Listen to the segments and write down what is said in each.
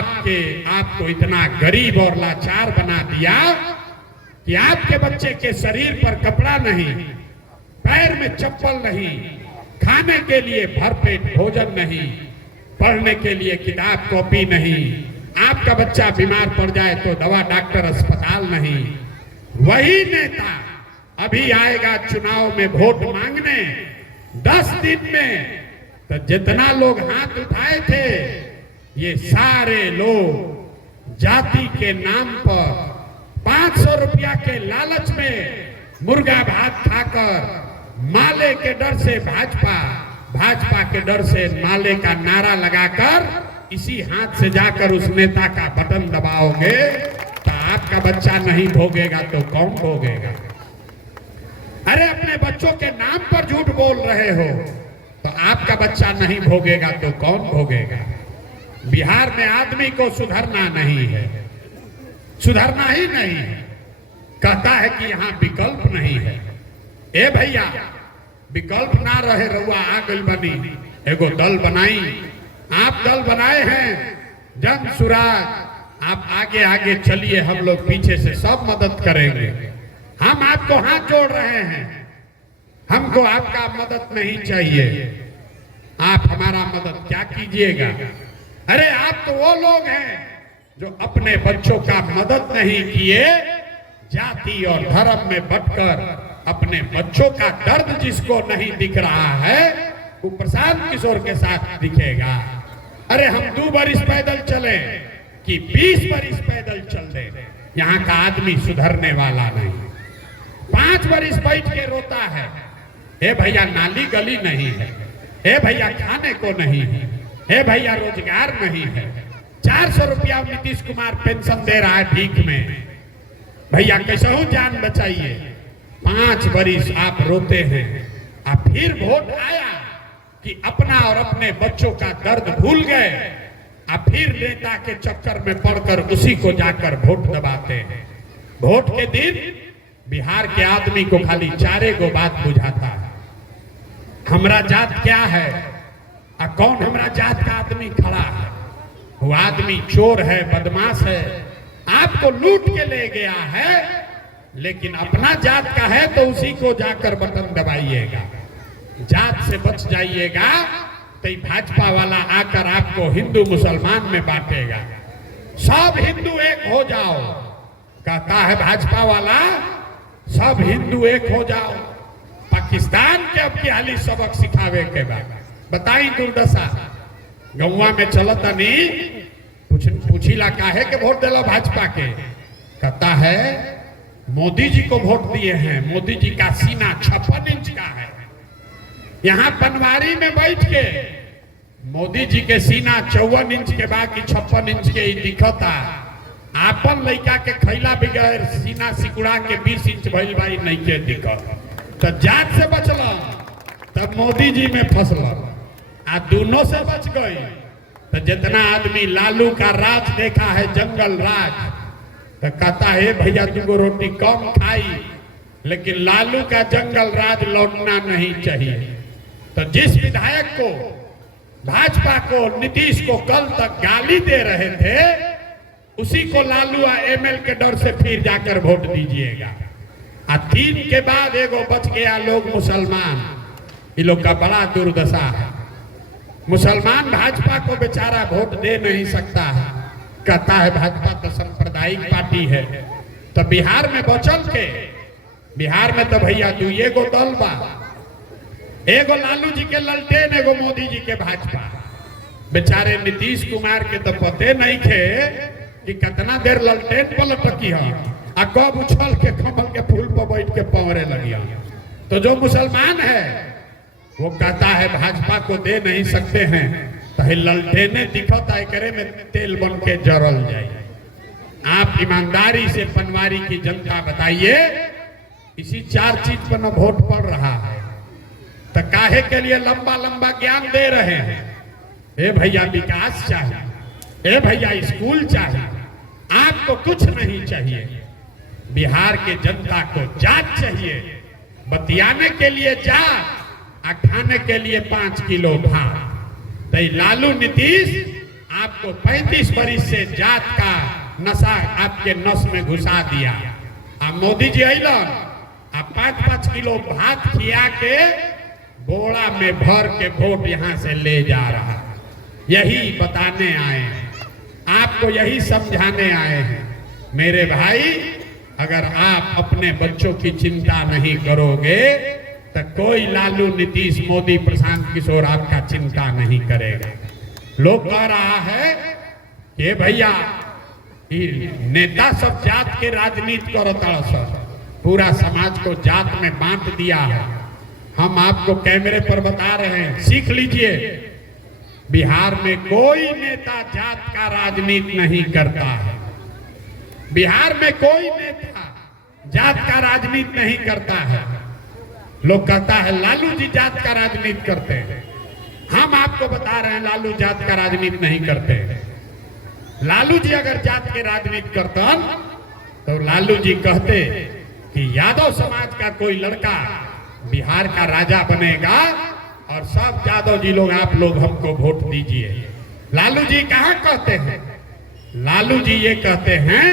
आपको इतना गरीब और लाचार बना दिया कि आपके बच्चे के शरीर पर कपड़ा नहीं, पैर में चप्पल नहीं, खाने के लिए भरपेट भोजन नहीं, पढ़ने के लिए किताब कॉपी नहीं, आपका बच्चा बीमार पड़ जाए तो दवा डॉक्टर अस्पताल नहीं। वही नेता अभी आएगा चुनाव में वोट मांगने, 10 दिन में तो जितना लोग हाथ उठाए थे ये सारे लोग जाति के नाम पर 500 रुपया के लालच में मुर्गा भात खाकर माले के डर से भाजपा के डर से माले का नारा लगाकर इसी हाथ से जाकर उस नेता का बटन दबाओगे तो आपका बच्चा नहीं भोगेगा तो कौन भोगेगा? अरे अपने बच्चों के नाम पर झूठ बोल रहे हो तो आपका बच्चा नहीं भोगेगा तो कौन भोगेगा? बिहार में आदमी को सुधरना नहीं है, सुधरना ही नहीं है। कहता है कि यहाँ विकल्प नहीं है। ए भैया, विकल्प ना रहे रहुआ आ गई बनी, एगो दल बनाई, आप दल बनाए हैं जन सुराज, आप आगे आगे चलिए, हम लोग पीछे से सब मदद करेंगे। हम आपको हाथ जोड़ रहे हैं, हमको आपका मदद नहीं चाहिए, आप हमारा मदद क्या कीजिएगा? अरे आप तो वो लोग हैं जो अपने बच्चों का मदद नहीं किए, जाति और धर्म में बंटकर अपने बच्चों का दर्द जिसको नहीं दिख रहा है वो प्रशांत किशोर के साथ दिखेगा। अरे हम 2 बरिस पैदल चले कि 20 बरिस पैदल चल दे, यहाँ का आदमी सुधरने वाला नहीं। 5 बरिस बैठ के रोता है, हे भैया नाली गली नहीं है, हे भैया खाने को नहीं है, हे भैया रोजगार नहीं है, 400 रुपया नीतीश कुमार पेंशन दे रहा है भीख में, भैया कैसे हो जान बचाइए। 5 बरिस आप रोते हैं, अब फिर वोट आया कि अपना और अपने बच्चों का दर्द भूल गए, अब फिर नेता के चक्कर में पड़कर उसी को जाकर वोट दबाते हैं। वोट के दिन बिहार के आदमी को खाली 4 गो बात बुझाता है, हमरा जात क्या है और कौन हमरा जात का आदमी खड़ा है। वो आदमी चोर है, बदमाश है, आपको लूट के ले गया है, लेकिन अपना जात का है तो उसी को जाकर बटन दबाइएगा। जात से बच जाइएगा तो भाजपा वाला आकर आपको हिंदू मुसलमान में बांटेगा। सब हिंदू एक हो जाओ, कहता है भाजपा वाला, सब हिंदू एक हो जाओ। पाकिस्तान के अब की हाली सबक सिखावे के बाद बताई दुर्दशा गौवा में चलता नहीं, पूछीला काहे के वोट दिला भाजपा के, कहता है मोदी जी को वोट दिए हैं, मोदी जी का सीना 56 इंच का है। यहाँ पनवारी में बैठ के मोदी जी के सीना 54 इंच के बाकी 56 इंच के ही दिखता। आपन लड़का के खैला बगैर सीना सिकुड़ा के 20 इंच भइल भाई नहीं के दिखत। तो जात से बचल तब मोदी जी में फंसल, आ दोनों से बच गई। तो जितना आदमी लालू का राज देखा है, जंगल राज, तो कहता है भैया तुमको रोटी कम खाई, लेकिन लालू का जंगल राज लौटना नहीं चाहिए। तो जिस विधायक को भाजपा को नीतीश को कल तक गाली दे रहे थे, उसी को लालू और एमएल के डर से फिर जाकर वोट दीजिएगा। 3 के बाद एगो बच गया लोग मुसलमान, इन लोग का बड़ा दुर्दशा है। मुसलमान भाजपा को बेचारा वोट दे नहीं सकता है, कहता है भाजपा तो सांप्रदायिक पार्टी है। तो बिहार में बचल के, बिहार में तो भैया 2 गो दल बा, एगो लालू जी के ललटेन, एगो मोदी जी के भाजपा। बेचारे नीतीश कुमार के तो पते नहीं थे कि कितना देर ललटेन पलटकी है, आ कब उछल के कमल के फूल पर बैठ के पवरे लगिया। तो जो मुसलमान है वो कहता है भाजपा को दे नहीं सकते हैं, तो ललटेने दिखता है करे में तेल बन के जरल जाए। आप ईमानदारी से पनवारी की जनता बताइए, इसी 4 चीज पर न वोट पड़ रहा है, तो काहे के लिए लंबा लंबा ज्ञान दे रहे हैं। ए भैया विकास चाहिए, ए भैया स्कूल चाहिए, आपको कुछ नहीं चाहिए। बिहार के जनता को जात चाहिए, बतियाने के लिए जात, खाने के लिए 5 किलो भात। तो लालू नीतीश आपको 35 बरिस से जात का नशा आपके नस में घुसा दिया। अब मोदी जी अलन आप 5-5 किलो भात खिया के बोरा में भर के वोट यहां से ले जा रहा। यही बताने आए हैं, आपको यही समझाने आए हैं। मेरे भाई, अगर आप अपने बच्चों की चिंता नहीं करोगे तो कोई लालू, नीतीश, मोदी, प्रशांत किशोर आपका चिंता नहीं करेगा। लोग कह रहा है कि भैया नेता सब जात के राजनीति करता, पूरा समाज को जात में बांट दिया है। हम आपको कैमरे पर बता रहे हैं, सीख लीजिए। बिहार में कोई नेता जात का राजनीति नहीं करता है। बिहार में कोई नेता जात का राजनीति नहीं करता है। लोग कहता है लालू जी जात का राजनीति करते हैं। हम आपको बता रहे हैं लालू जात का राजनीति नहीं करते हैं। लालू जी अगर जात के राजनीति करते तो लालू जी कहते कि यादव समाज का कोई लड़का बिहार का राजा बनेगा और सब यादव जी लोग, आप लोग हमको वोट दीजिए। लालू जी कहाँ कहते हैं? लालू जी ये कहते हैं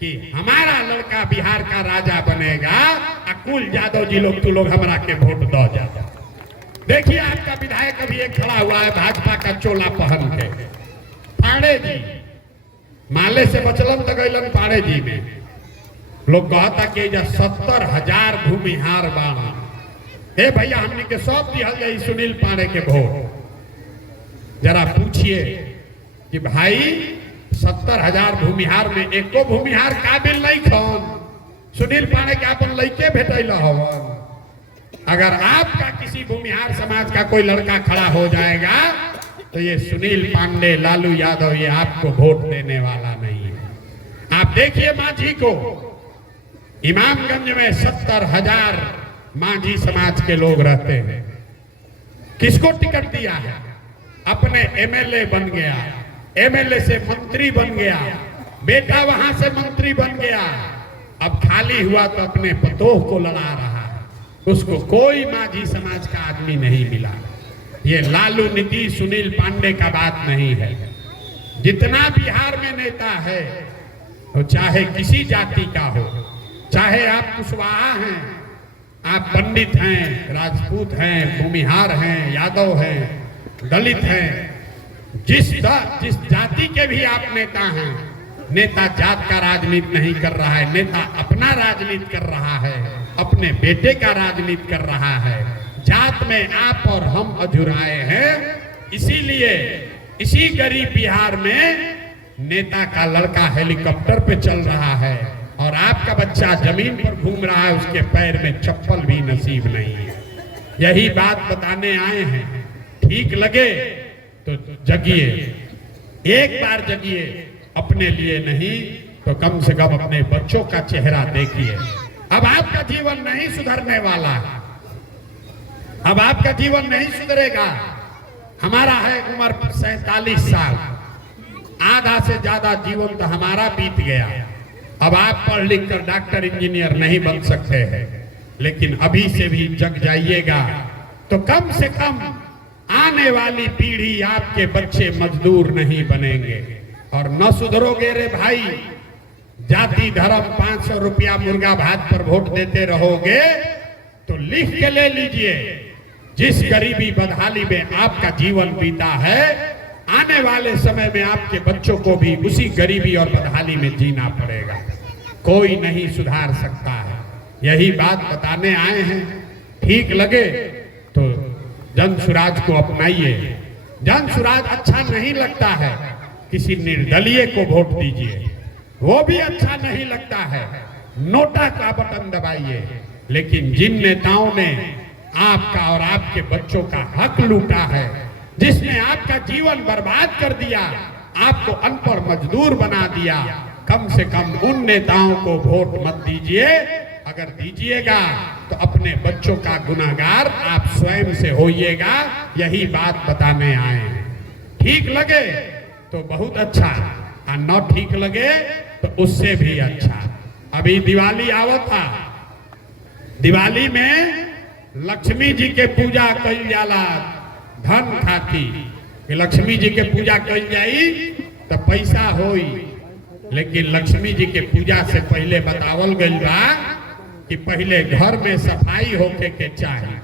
कि हमारा लड़का बिहार का राजा बनेगा, अकुल यादव जी लोग, तू लोग हमरा के वोट दो जा। देखिए आपका विधायक अभी एक खड़ा हुआ है भाजपा का चोला पहन के, पांडे जी, माले से बचलन तक अलन पांडे जी में। लोग कहता कि 70,000 भूमिहार बाड़ा। हे भैया, हमने के सब दिहल जाई सुनील पांडे के वोट। जरा पूछिए कि भाई 70,000 भूमिहार में एको भूमिहार काबिल नहीं खन सुनील पांडे के अपन लइके भेटल हवन। अगर आपका किसी भूमिहार समाज का कोई लड़का खड़ा हो जाएगा तो ये सुनील पांडे, लालू यादव, ये आपको वोट देने वाला नहीं है। आप देखिए मांझी को, इमामगंज में 70,000 मांझी समाज के लोग रहते हैं। किसको टिकट दिया है? अपने एमएलए बन गया, एमएलए से मंत्री बन गया, बेटा वहां से मंत्री बन गया। अब खाली हुआ तो अपने पतोह को लड़ा रहा है। उसको कोई मांझी समाज का आदमी नहीं मिला। ये लालू, नीतीश, सुनील पांडे का बात नहीं है। जितना बिहार में नेता है वो चाहे किसी जाति का हो, चाहे आप कुशवाहा हैं, आप पंडित हैं, राजपूत हैं, भूमिहार हैं, यादव हैं, दलित हैं, जिस जाति के भी आप नेता हैं, नेता जात का राजनीति नहीं कर रहा है। नेता अपना राजनीति कर रहा है, अपने बेटे का राजनीति कर रहा है। जात में आप और हम अधुराए हैं। इसीलिए इसी गरीब बिहार में नेता का लड़का हेलीकॉप्टर पे चल रहा है और आपका बच्चा जमीन पर घूम रहा है, उसके पैर में चप्पल भी नसीब नहीं है। यही बात बताने आए हैं। ठीक लगे तो जगिए, एक बार जगिए, अपने लिए नहीं तो कम से कम अपने बच्चों का चेहरा देखिए। अब आपका जीवन नहीं सुधरने वाला, अब आपका जीवन नहीं सुधरेगा। हमारा है उम्र 47 साल, आधा से ज्यादा जीवन तो हमारा बीत गया। अब आप पढ़ लिख कर डॉक्टर, इंजीनियर नहीं बन सकते हैं, लेकिन अभी से भी जग जाइएगा तो कम से कम आने वाली पीढ़ी, आपके बच्चे मजदूर नहीं बनेंगे। और न सुधरोगे रे भाई, जाति धर्म 500 रुपया मुर्गा भात पर वोट देते रहोगे तो लिख के ले लीजिए, जिस गरीबी बदहाली में आपका जीवन बीता है, आने वाले समय में आपके बच्चों को भी उसी गरीबी और बदहाली में जीना पड़ेगा। कोई नहीं सुधार सकता है। यही बात बताने आए हैं। ठीक लगे तो जन सुराज को अपनाइए। जन सुराज अच्छा नहीं लगता है, किसी निर्दलीय को वोट दीजिए, वो भी अच्छा नहीं लगता है, नोटा का बटन दबाइए। लेकिन जिन नेताओं ने आपका और आपके बच्चों का हक लूटा है, जिसने आपका जीवन बर्बाद कर दिया, आपको अनपढ़ मजदूर बना दिया, कम से कम उन नेताओं को वोट मत दीजिए। अगर दीजिएगा तो अपने बच्चों का गुनाहगार आप स्वयं से होइएगा। यही बात बताने आए हैं। ठीक लगे तो बहुत अच्छा, और न ठीक लगे तो उससे भी अच्छा। अभी दिवाली आवत था, दिवाली में लक्ष्मी जी के पूजा कइल जाला धन खाती। कि लक्ष्मी जी के पूजा कल जाई तो पैसा होई, लेकिन लक्ष्मी जी के पूजा से पहले बतावल गइल बा कि पहले घर में सफाई होके के चाहिए।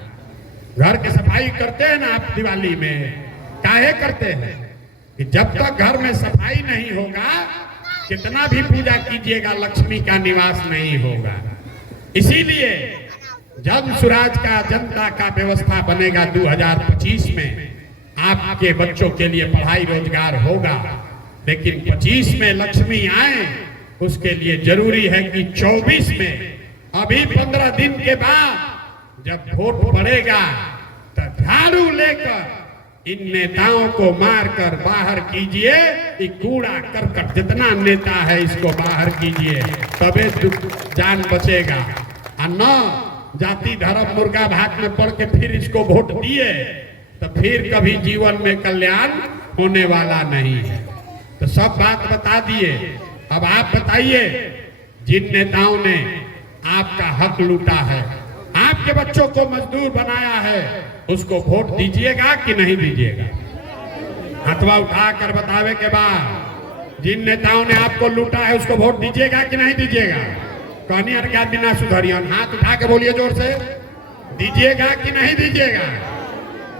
घर की सफाई करते हैं ना आप दिवाली में, काहे करते हैं कि जब तक घर में सफाई नहीं होगा कितना भी पूजा कीजिएगा लक्ष्मी का निवास नहीं होगा। इसीलिए जब स्वराज का जनता का व्यवस्था बनेगा 2025 में आपके बच्चों के लिए पढ़ाई रोजगार होगा, लेकिन 25 में लक्ष्मी आए उसके लिए जरूरी है कि 24 में अभी 15 दिन के बाद जब वोट पड़ेगा तो झाड़ू लेकर इन नेताओं को मारकर बाहर कीजिए। कि कूड़ा करकट जितना नेता है इसको बाहर कीजिए, तबे जान बचेगा। और न जाति धर्म मुर्गा भात में पड़ के फिर इसको वोट दिए तो फिर कभी जीवन में कल्याण होने वाला नहीं है। तो सब बात बता दिए। अब आप बताइए, जिन नेताओं ने आपका हक लूटा है, आपके बच्चों को मजदूर बनाया है, उसको वोट दीजिएगा कि नहीं दीजिएगा? हथवा उठाकर बतावे के बाद जिन नेताओं ने आपको लूटा है उसको वोट दीजिएगा कि नहीं दीजिएगा? कहनी हर क्या बिना सुधरियन हाथ उठा के बोलिए जोर से, दीजिएगा कि नहीं दीजिएगा?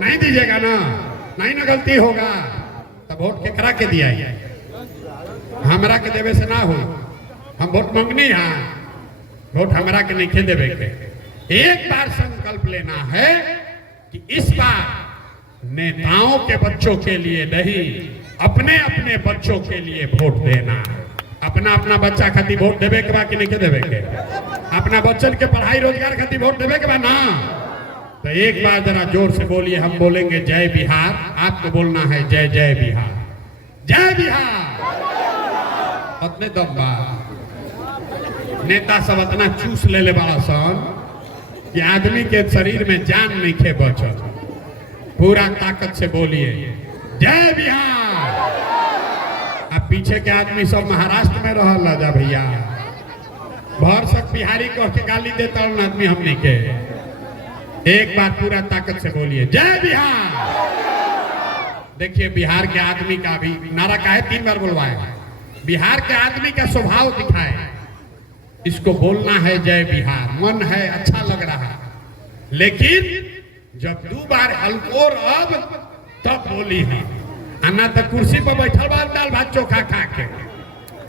नहीं दीजिएगा ना, नहीं ना गलती होगा तो वोट के करा के दिया है, हमरा के देवे से ना हो। हम वोट मांगनी है, वोट हमरा के नहीं देवे के। एक बार संकल्प लेना है कि इस बार नेताओं के बच्चों के लिए नहीं, अपने अपने बच्चों के लिए वोट देना है। अपना अपना बच्चा खातिर वोट देवे के बा कि नहीं देवे के? अपना बच्चन के पढ़ाई रोजगार खातिर वोट देवे के बा ना? तो एक बार जरा जोर से बोलिए। हम बोलेंगे जय बिहार, आपको बोलना है जय जय बिहार, जय बिहार। अपने दम बा नेता सब इतना चूस ले बड़ा सन कि आदमी के शरीर में जान नहीं खे बचल। पूरा ताकत से बोलिए जय बिहार। अब पीछे के आदमी सब महाराष्ट्र में रहल जा भैया, भर सक बिहारी कह के गाली देता आदमी हमने के। एक बार पूरा ताकत से बोलिए जय बिहार। देखिए बिहार के आदमी का भी नारा का है, 3 बार बुलवाए। बिहार के आदमी का स्वभाव दिखाए, इसको बोलना है जय बिहार, मन है अच्छा लग रहा है। लेकिन जब 2 बार हल्कोर अब तब बोली है, अन्ना तो कुर्सी पर बैठल बा दाल भात चोखा खा के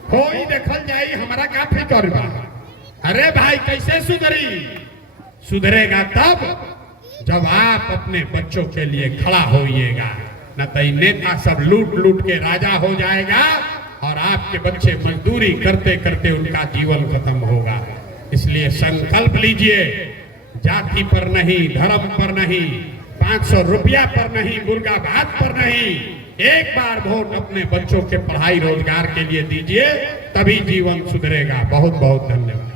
हो ही देखल जाई, हमारा का फिकर बा। अरे भाई कैसे सुधरी? सुधरेगा तब जब आप अपने बच्चों के लिए खड़ा होइएगा, न तो नेता सब लूट लूट के राजा हो जाएगा और आपके बच्चे मजदूरी करते करते उनका जीवन खत्म होगा। इसलिए संकल्प लीजिए, जाति पर नहीं, धर्म पर नहीं, 500 रुपया पर नहीं, मुर्गा भात पर नहीं, एक बार वोट अपने बच्चों के पढ़ाई रोजगार के लिए दीजिए, तभी जीवन सुधरेगा। बहुत बहुत धन्यवाद।